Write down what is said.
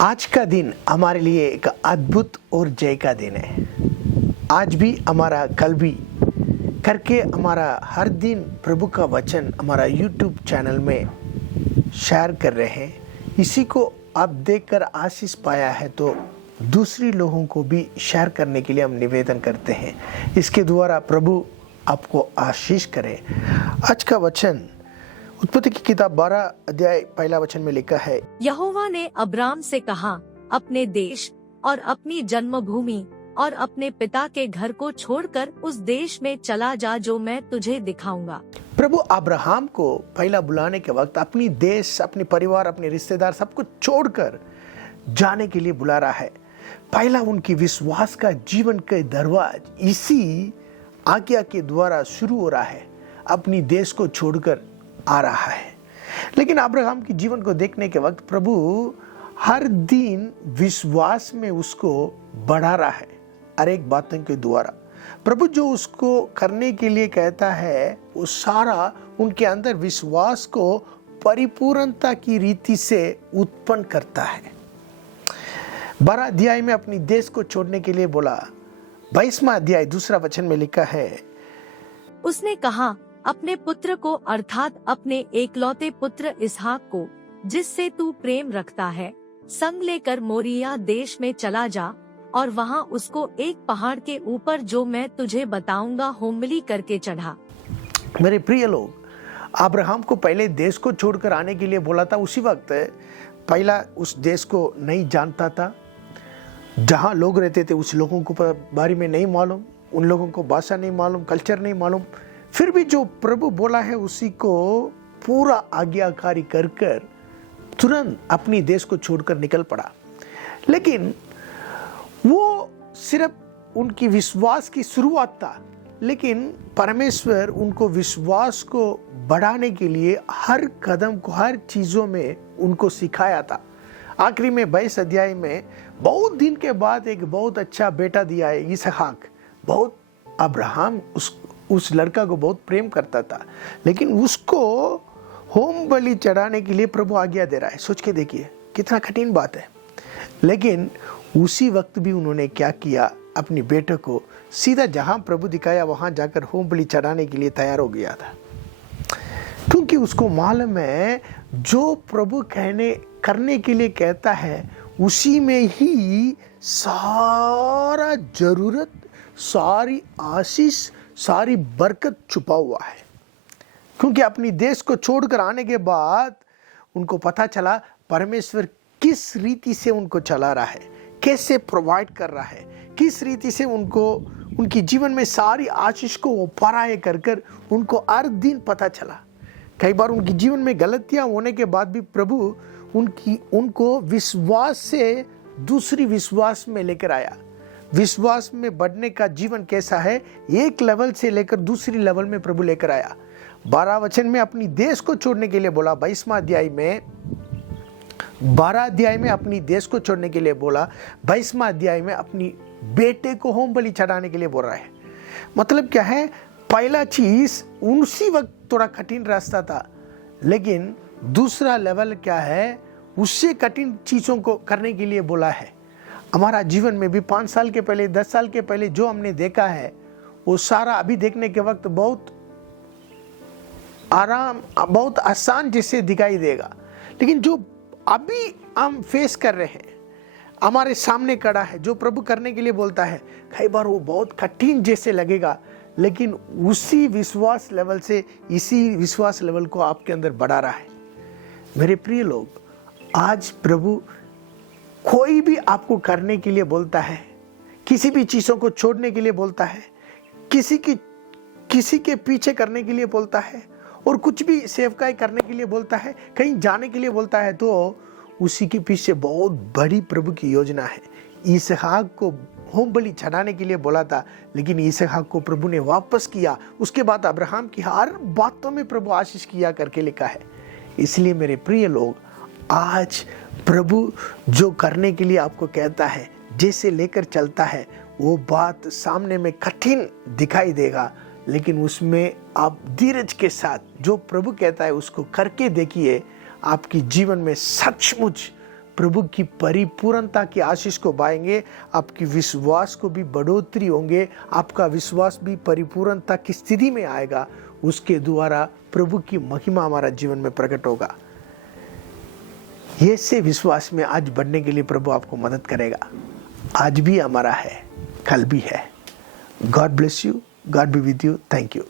आज का दिन हमारे लिए एक अद्भुत और जय का दिन है। आज भी हमारा, कल भी करके हमारा हर दिन प्रभु का वचन हमारा YouTube चैनल में शेयर कर रहे हैं। इसी को आप देखकर आशीष पाया है तो दूसरी लोगों को भी शेयर करने के लिए हम निवेदन करते हैं। इसके द्वारा प्रभु आपको आशीष करे। आज का वचन उत्पत्ति की किताब 12 अध्याय पहला वचन में लिखा है, यहोवा ने अब्राम से कहा, अपने देश और अपनी जन्मभूमि और अपने पिता के घर को छोड़कर उस देश में चला जा जो मैं तुझे दिखाऊंगा। प्रभु अब्राहम को पहला बुलाने के वक्त अपनी देश, अपने परिवार, अपने रिश्तेदार सबको छोड़कर जाने के लिए बुला रहा है। पहला उनकी विश्वास का जीवन के दरवाज इसी आज्ञा के द्वारा शुरू हो रहा है। अपनी देश को छोड़कर आ रहा है। लेकिन अब्राहम की जीवन को देखने के वक्त प्रभु हर दिन विश्वास में उसको बढ़ा रहा है। हर एक बातों के द्वारा प्रभु जो उसको करने के लिए कहता है वो सारा उनके अंदर विश्वास को परिपूर्णता की रीति से उत्पन्न करता है। 12 अध्याय में अपनी देश को छोड़ने के लिए बोला। 22वां अध्याय दूसरा वचन में लिखा है, उसने कहा, अपने पुत्र को अर्थात अपने एकलौते पुत्र इसहाक को, जिससे तू प्रेम रखता है, संग लेकर मोरिया देश में चला जा और वहाँ उसको एक पहाड़ के ऊपर जो मैं तुझे बताऊंगा होमबलि करके चढ़ा। मेरे प्रिय लोग, अब्राहम को पहले देश को छोड़कर आने के लिए बोला था। उसी वक्त पहला उस देश को नहीं जानता था, जहाँ लोग रहते थे उस लोगों को बारे में नहीं मालूम, उन लोगों को भाषा नहीं मालूम, कल्चर नहीं मालूम। फिर भी जो प्रभु बोला है उसी को पूरा आज्ञाकारी कर तुरंत अपनी देश को छोड़कर निकल पड़ा। लेकिन वो सिर्फ उनकी विश्वास की शुरुआत था, लेकिन परमेश्वर उनको विश्वास को बढ़ाने के लिए हर कदम को, हर चीजों में उनको सिखाया था। आखिरी में 22 अध्याय में बहुत दिन के बाद एक बहुत अच्छा बेटा दिया है, इसहाक। बहुत अब्राहम उस लड़का को बहुत प्रेम करता था, लेकिन उसको होम बलि चढ़ाने के लिए प्रभु आज्ञा दे रहा है। सोच के देखिए कितना कठिन बात है। लेकिन उसी वक्त भी उन्होंने क्या किया, अपनी बेटे को सीधा जहां प्रभु दिखाया वहां जाकर होम बलि चढ़ाने के लिए तैयार हो गया था, क्योंकि उसको मालूम है जो प्रभु करने के लिए कहता है उसी में ही सारा जरूरत, सारी आशीष, सारी बरकत छुपा हुआ है। क्योंकि अपनी देश को छोड़कर आने के बाद उनको पता चला परमेश्वर किस रीति से उनको चला रहा है, कैसे प्रोवाइड कर रहा है, किस रीति से उनको उनकी जीवन में सारी आशीष को वो पराये कर उनको हर दिन पता चला। कई बार उनकी जीवन में गलतियां होने के बाद भी प्रभु उनको विश्वास से दूसरी विश्वास में लेकर आया। विश्वास में बढ़ने का जीवन कैसा है, एक लेवल से लेकर दूसरी लेवल में प्रभु लेकर आया। 12 वचन में अपनी देश को छोड़ने के लिए बोला। 22वां अध्याय में 12 अध्याय में अपनी देश को छोड़ने के लिए बोला। 22वां अध्याय में अपनी बेटे को होम बलि चढ़ाने के लिए बोल रहा है। मतलब क्या है, पहला चीज उसी वक्त थोड़ा कठिन रास्ता था, लेकिन दूसरा लेवल क्या है, उससे कठिन चीजों को करने के लिए बोला है। हमारा जीवन में भी 5 साल के पहले, 10 साल के पहले जो हमने देखा है वो सारा अभी देखने के वक्त बहुत आराम, बहुत आसान जैसे दिखाई देगा। लेकिन जो अभी हम फेस कर रहे हैं, हमारे सामने खड़ा है, जो प्रभु करने के लिए बोलता है, कई बार वो बहुत कठिन जैसे लगेगा, लेकिन उसी विश्वास लेवल से इसी विश्वास लेवल को आपके अंदर बढ़ा रहा है। मेरे प्रिय लोग, आज प्रभु कोई भी आपको करने के लिए बोलता है, किसी भी चीजों को छोड़ने के लिए बोलता है, किसी के पीछे करने के लिए बोलता है, और कुछ भी सेवकाई करने के लिए बोलता है, कहीं जाने के लिए बोलता है, तो उसी के पीछे बहुत बड़ी प्रभु की योजना है। इसहाक को होम बलि चढ़ाने के लिए बोला था, लेकिन इसहाक को प्रभु ने वापस किया। उसके बाद अब्राहम की हर बातों में प्रभु आशीष किया करके लिखा है। इसलिए मेरे प्रिय लोग, आज प्रभु जो करने के लिए आपको कहता है, जैसे लेकर चलता है, वो बात सामने में कठिन दिखाई देगा, लेकिन उसमें आप धीरज के साथ जो प्रभु कहता है उसको करके देखिए। आपकी जीवन में सचमुच प्रभु की परिपूर्णता की आशीष को पाएंगे, आपकी विश्वास को भी बढ़ोतरी होंगे, आपका विश्वास भी परिपूर्णता की स्थिति में आएगा। उसके द्वारा प्रभु की महिमा हमारा जीवन में प्रकट होगा। ये से विश्वास में आज बढ़ने के लिए प्रभु आपको मदद करेगा। आज भी हमारा है, कल भी है। God bless you, God be with you. Thank you.